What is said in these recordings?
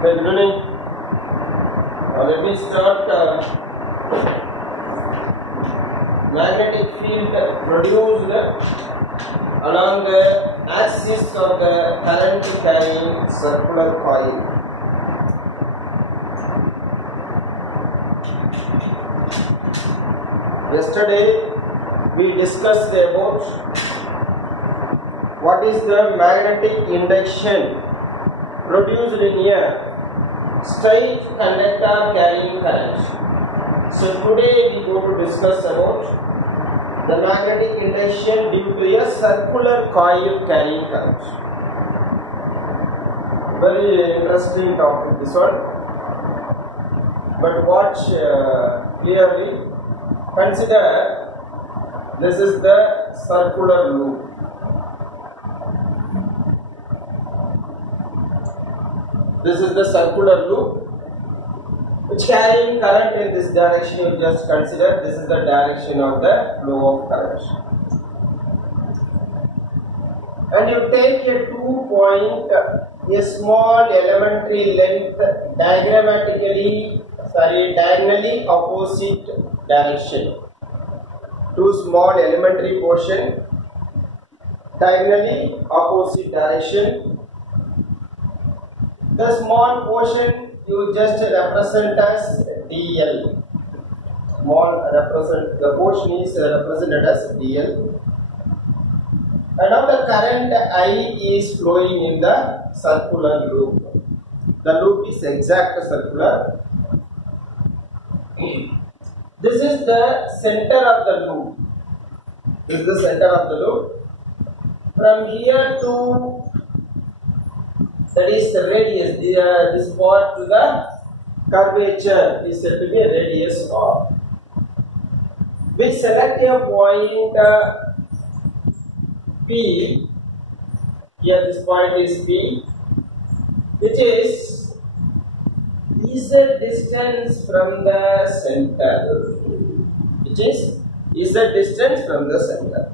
Hey, good evening. Let me start. Magnetic field produced along the axis of the current carrying circular coil. Yesterday we discussed about what is the magnetic induction produced in a straight conductor carrying current. So today we go to discuss about the magnetic induction due to a circular coil carrying current. Very interesting topic this one. But watch clearly. Consider this is the circular loop. This is the circular loop which carrying current in this direction. You just consider this is the direction of the flow of current. And you take a 2-point, a small elementary length diagonally opposite direction. Two small elementary portion diagonally opposite direction. The small portion you just represent as dl. The portion is represented as dl. And now the current I is flowing in the circular loop. The loop is exact circular. This is the center of the loop. This is the center of the loop. From here to, that is the radius, this part to the curvature is said to be a radius R. We select a point P, here this point is P, which is the distance from the center, which is the distance from the center.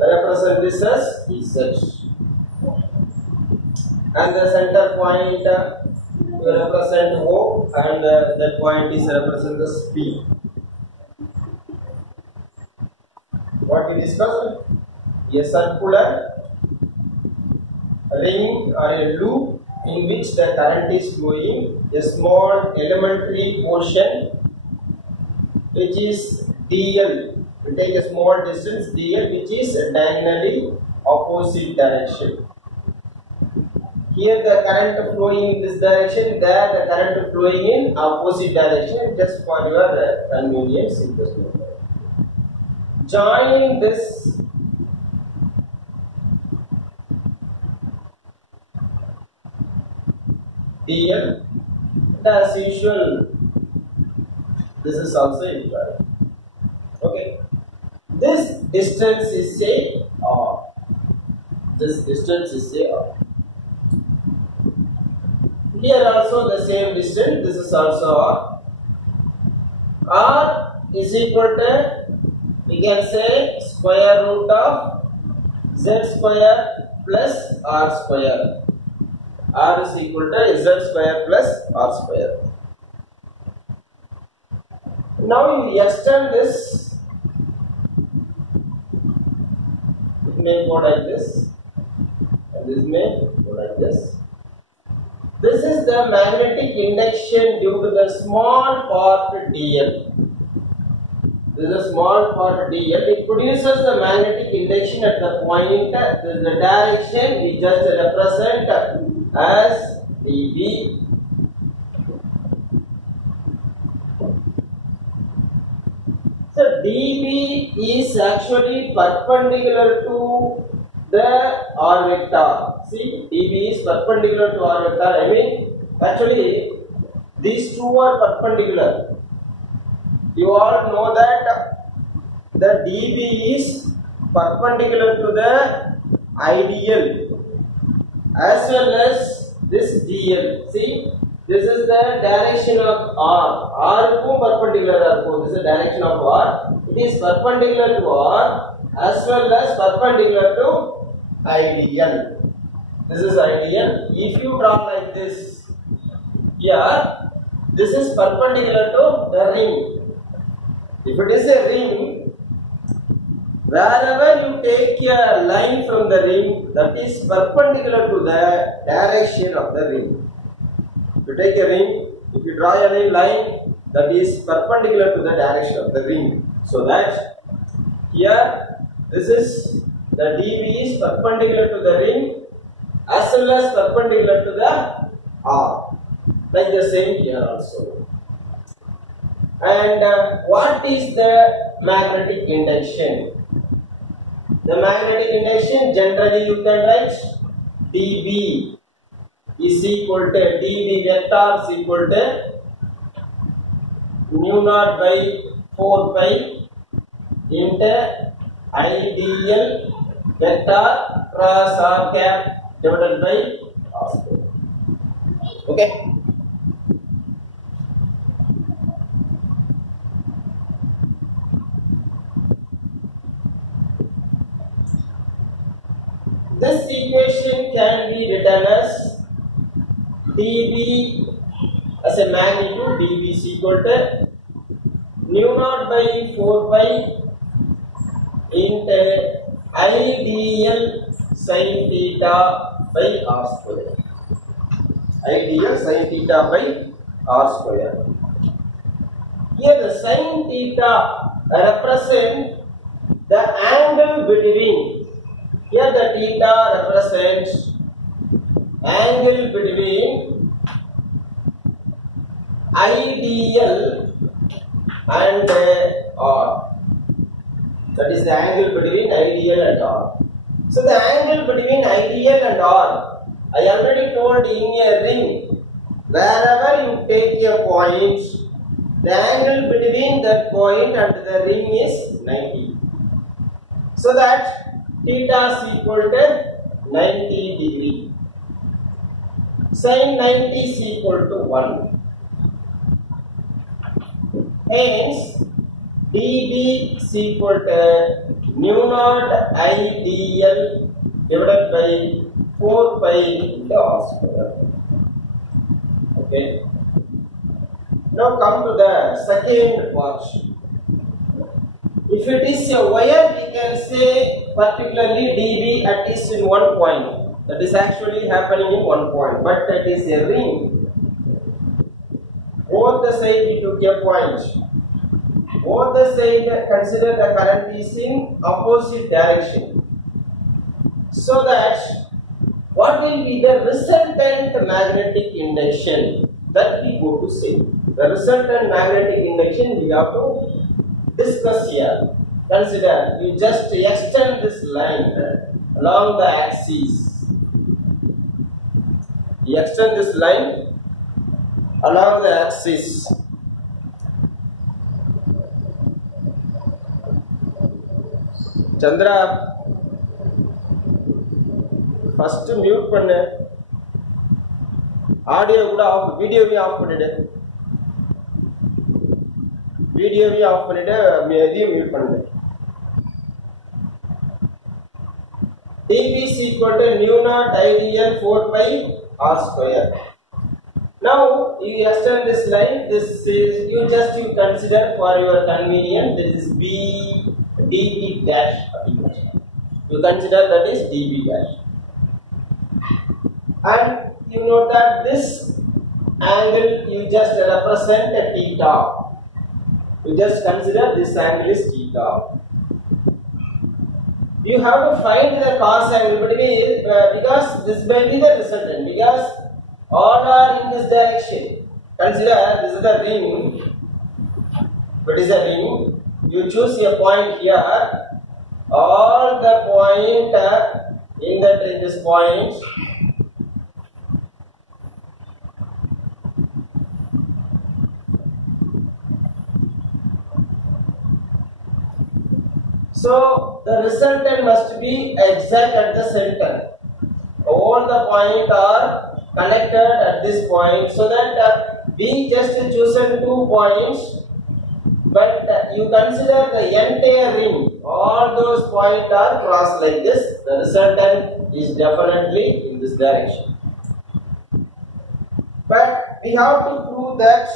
I represent this as Z. And the center point we represent O, and that point is represented as P. What we discussed? A circular ring or a loop in which the current is flowing, a small elementary portion which is dl. We take a small distance dl which is diagonally opposite direction. Here the current flowing in this direction, there the current flowing in opposite direction, just for your convenience. Join this dl, and as usual this is also equal. Okay, this distance is say R. This distance is say R. Here also the same distance, this is also R. R is equal to, we can say, square root of Z square plus R square. R is equal to Z square plus R square. Now you extend this, it may go like this, and this may go like this. This is the magnetic induction due to the small part dl. This is a small part dl. It produces the magnetic induction at the point, this is the direction we just represent as dB. So dB is actually perpendicular to the R vector. See, dB is perpendicular to R vector. I mean, actually, these two are perpendicular. You all know that the dB is perpendicular to the ideal as well as this dl. See, this is the direction of R. R को perpendicular R. This is the direction of R. It is perpendicular to R as well as perpendicular to ideal. This is ideal. If you draw like this, here, this is perpendicular to the ring. If it is a ring, wherever you take a line from the ring, that is perpendicular to the direction of the ring. If you take a ring, if you draw a line, that is perpendicular to the direction of the ring. So that here, this is the DB is perpendicular to the ring as well as perpendicular to the R. Like the same here also. And what is the magnetic induction? The magnetic induction, generally you can write dB is equal to dB vector is equal to mu naught by 4 pi into ideal vector cross r cap divided by r square. Okay. This equation can be written as dB as a magnitude, dB is equal to mu naught by 4 pi into ideal sin theta by r square. Ideal sin theta by r square. Here the sin theta represents the angle between. Here the theta represents angle between ideal and R. That is the angle between ideal and R. So the angle between ideal and R, I already told in a ring, wherever you take a point, the angle between that point and the ring is 90. So that theta is equal to 90 degree. Sin 90 is equal to 1. Hence, dB is equal to mu naught ideal divided by 4 pi into r square. Okay. Now come to the second part. If it is a wire, we can say particularly dB at least in one point. That is actually happening in one point. But that is a ring. Both the side we took a point. Both the side consider the current is in opposite direction. So that what will be the resultant magnetic induction? That we go to say. The resultant magnetic induction we have to discuss here. Consider, you just extend this line along the axis. You extend this line along the axis. Chandra, first mute பண்ணு. Audio கூட of, வீடியோவே of பண்ணிடு. வீடியோவே of பண்ணிட்டு இதையும் mute பண்ணுங்க. dB is equal to mu naught ideal 4 pi r square. Now you extend this line. This is you consider for your convenience. This is B dB dash. You consider that is dB dash, and you know that this angle you just represent a theta. You just consider this angle is theta. You have to find the cos angle because this may be the resultant, because all are in this direction. Consider this is the ring. What is a ring? You choose a point here. All the point in this point. So the resultant must be exact at the center. All the points are connected at this point, so that we just chosen 2 points but you consider the entire ring, all those points are crossed like this, the resultant is definitely in this direction. But we have to prove that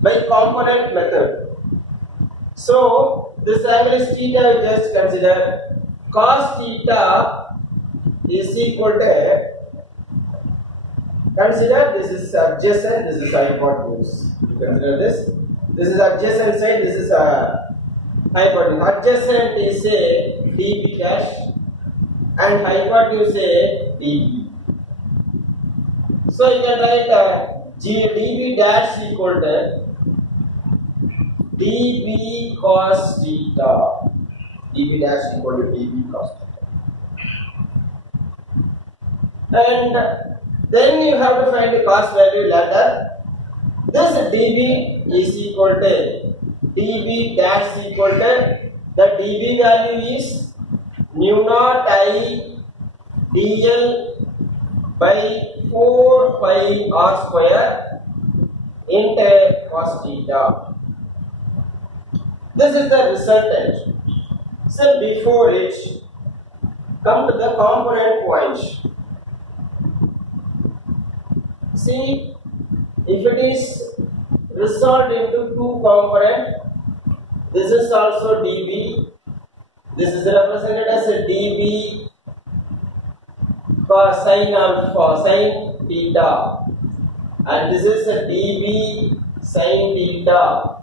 by component method. So this angle is theta, just consider cos theta is equal to, consider this is adjacent, this is hypotenuse. You consider this. This is adjacent side, this is hypotenuse. Adjacent is a dB dash and hypotenuse a dB. So you can write dB dash equal to dB cos theta. dB dash equal to dB cos theta. And then you have to find the cos value later. This dB is equal to dB dash equal to, the dB value is mu naught I dl by 4 pi r square into cos theta. This is the resultant. So before it, come to the component points. See, if it is resolved into two components, this is also dB. This is represented as a dB cos sin alpha, sin theta, and this is a dB sin theta.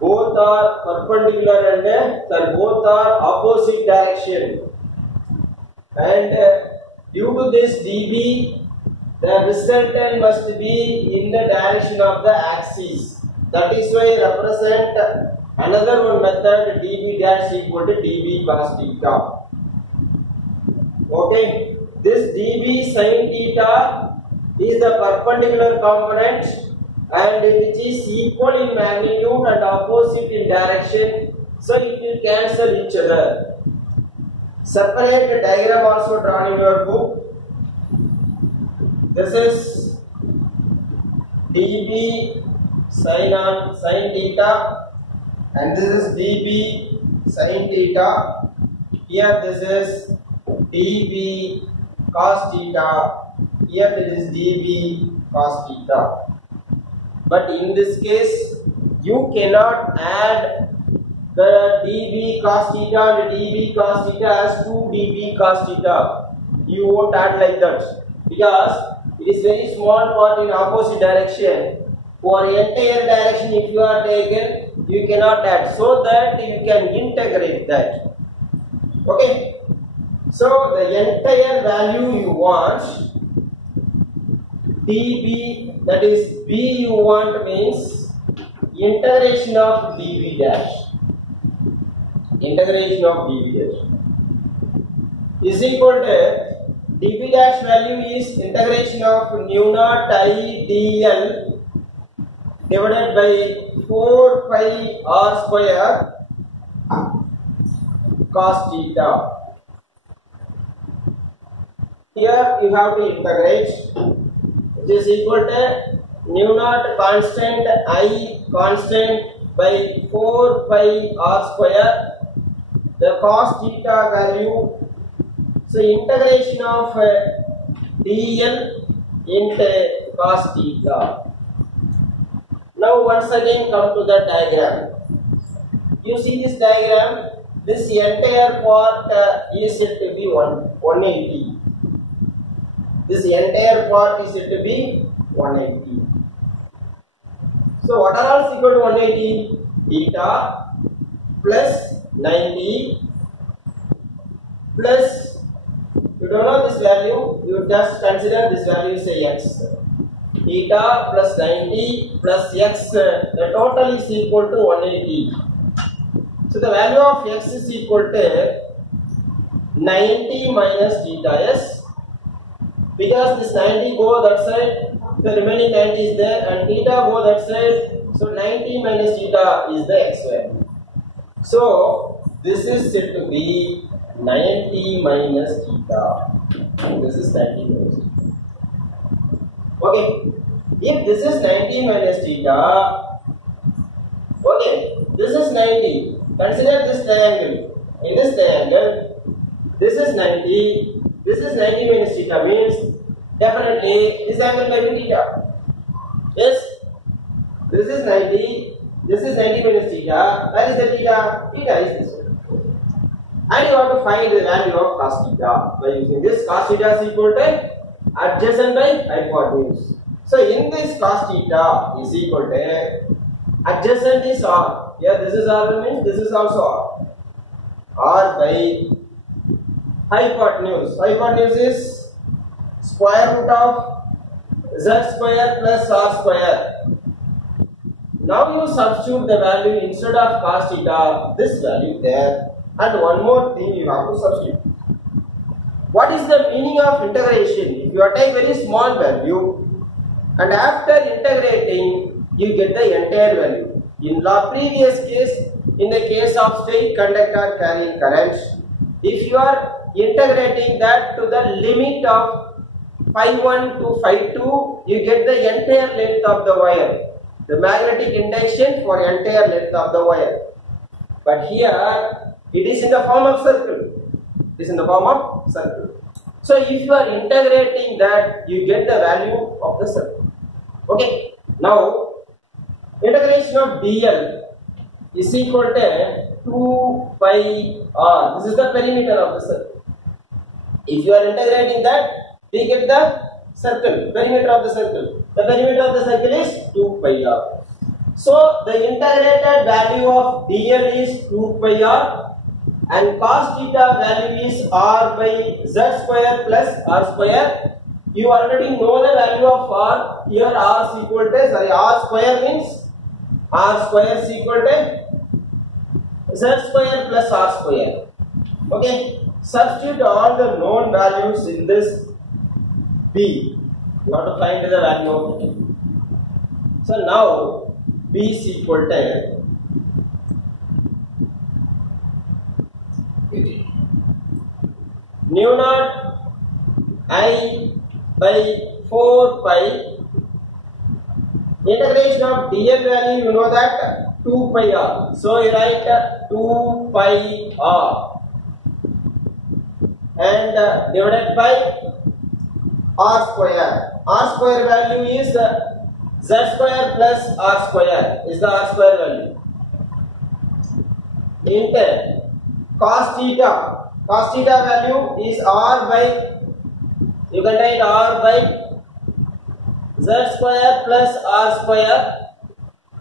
Both are perpendicular and both are opposite direction. And due to this dB, the resultant must be in the direction of the axis. That is why I represent another one method, dB dash equal to dB cos theta. Okay, this dB sin theta is the perpendicular component and which is equal in magnitude and opposite in direction, so it will cancel each other. Separate diagram also drawn in your book. This is dB sin theta and this is dB sin theta. Here this is dB cos theta. Here this is dB cos theta. But in this case, you cannot add the dB cos theta and dB cos theta as 2 dB cos theta. You won't add like that because it is very small part in opposite direction. For entire direction, if you are taken, you cannot add, so that you can integrate that. Okay. So the entire value you want, dB, that is B you want means integration of dB dash. Integration of dB dash is equal to dB dash value is integration of mu naught I dl divided by 4 pi r square cos theta. Here you have to integrate, which is equal to mu naught constant I constant by 4 pi r square, the cos theta value. So integration of dl into cos theta. Now once again come to the diagram. You see this diagram, this entire part is said to be 180. This entire part is said to be 180. So what are all equal to 180? Theta plus 90 plus, you don't know this value, you just consider this value, say x. Theta plus 90 plus x, the total is equal to 180. So the value of x is equal to 90 minus theta, yes? Because this 90 go that side, the remaining 90 is there, and theta go that side, so 90 minus theta is the x value. So this is said to be 90 minus theta. This is 90 minus theta. Okay. If this is 90 minus theta, okay, this is 90. Consider this triangle. In this triangle, this is 90. This is 90 minus theta means definitely this angle may be theta. Yes, this is 90. This is 90 minus theta. Where is the theta? Theta is this one. And you have to find the value of cos theta by using this. Cos theta is equal to adjacent by hypotenuse. So in this cos theta is equal to adjacent is r. Here this is r means this is also r. R by hypotenuse. Hypotenuse is square root of z square plus r square. Now you substitute the value instead of cos theta, this value there, and one more thing you have to substitute. What is the meaning of integration? If you take very small value and after integrating you get the entire value. In the previous case, in the case of straight conductor carrying current, if you are integrating that to the limit of phi1 to phi2, you get the entire length of the wire. The magnetic induction for entire length of the wire. But here it is in the form of circle. It is in the form of circle. So if you are integrating that, you get the value of the circle. Okay. Now integration of dl is equal to 2 pi r. This is the perimeter of the circle. If you are integrating that, we get the circle, perimeter of the circle. The perimeter of the circle is 2 pi r. So the integrated value of dl is 2 pi r and cos theta value is r by z square plus r square. You already know the value of r. Here r is equal to, r square means r square is equal to z square plus r square. Okay. Substitute all the known values in this b. You have to find the value of b. So now b is equal to nu naught I by 4 pi. Integration of dl value, you know that 2 pi r. So you write 2 pi r and divided by r square. R square value is z square plus r square is the r square value. Into cos theta. Cos theta value is r by, you can write r by z square plus r square.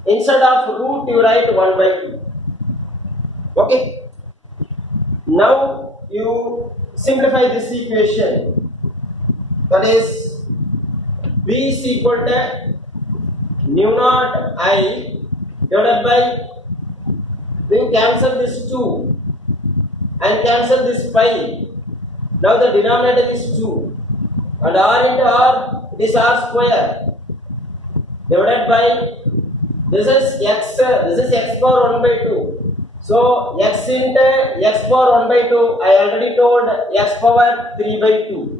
Instead of root you write 1 by 2. Okay. Now you simplify this equation. That is b is equal to nu naught I divided by, you cancel this 2 and cancel this pi. Now the denominator is 2 and r into r, it is r square divided by, this is x power 1 by 2. So x into x power 1 by 2, I already told x power 3 by 2.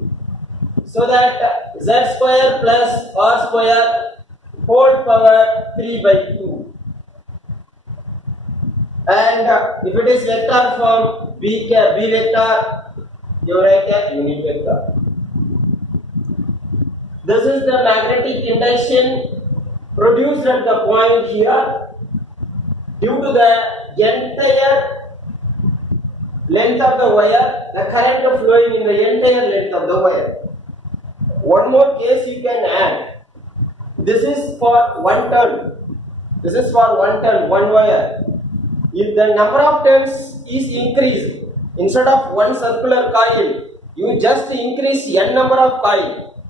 So that z square plus r square whole power 3 by 2. And if it is vector form, b vector, you write a unit vector. This is the magnetic induction produced at the point here due to the entire length of the wire, the current flowing in the entire length of the wire. One more case you can add. This is for one turn. This is for one turn, one wire. If the number of turns is increased, instead of one circular coil, you just increase n number of coil.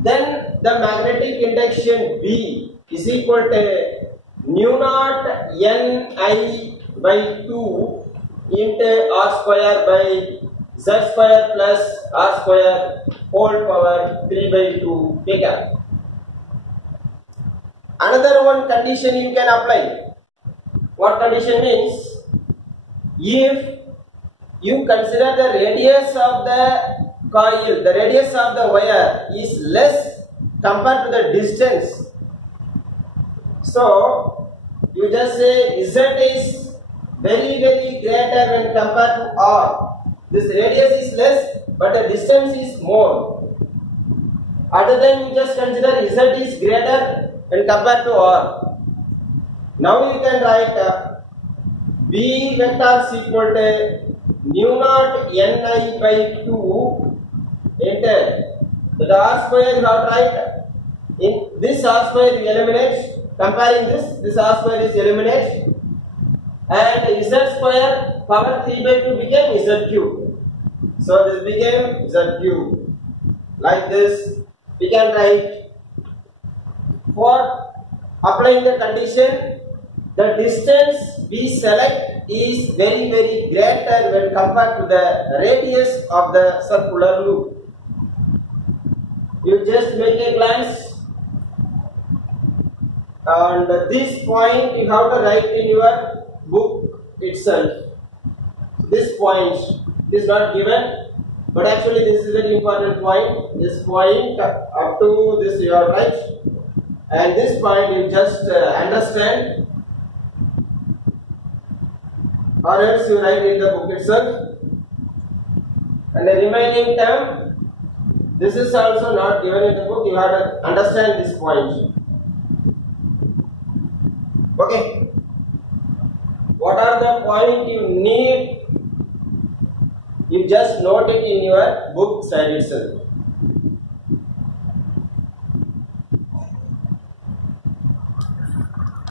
Then the magnetic induction B is equal to nu naught n I by 2 into r square by z square plus r square whole power 3 by 2 bigger. Another one condition you can apply. What condition means? If you consider the radius of the coil, the radius of the wire is less compared to the distance. So you just say Z is very greater when compared to R. This radius is less, but the distance is more. Other than you just consider Z is greater when compared to R. Now you can write B vector is equal to mu naught Ni by 2 into the R square you have to write. In this R square you eliminate. Comparing this R square is eliminated, and Z square power 3 by 2 became Z cube. So this became Z cube. Like this, we can write, for applying the condition, the distance we select is very greater when compared to the radius of the circular loop. You just make a glance. And this point you have to write in your book itself. This point is not given, but actually this is a very important point. This point up to this you are right, and this point you just understand, or else you write in the book itself. And the remaining term, this is also not given in the book. You have to understand this point. Okay, what are the points you need? You just note it in your book side itself.